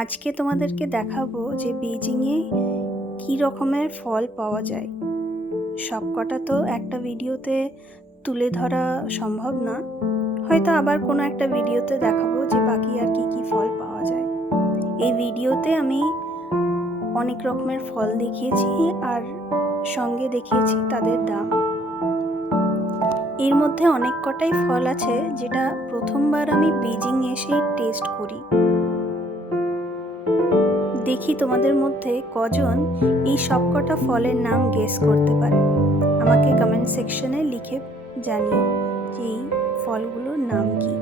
আজকে তোমাদেরকে দেখাবো যে বেজিংয়ে কী রকমের ফল পাওয়া যায়। সবকটা তো একটা ভিডিওতে তুলে ধরা সম্ভব না, হয়তো আবার কোনো একটা ভিডিওতে দেখাবো যে বাকি আর কি ফল পাওয়া যায়। এই ভিডিওতে আমি অনেক রকমের ফল দেখিয়েছি আর সঙ্গে দেখিয়েছি তাদের দাম। এর মধ্যে অনেক কটাই ফল আছে যেটা প্রথমবার আমি বেজিং এসেই টেস্ট করি। দেখি তোমাদের মধ্যে কজন এই সবকটা ফলের নাম গেস করতে পারে। আমাকে কমেন্ট সেকশনে লিখে জানিও যে এই ফলগুলোর নাম কি।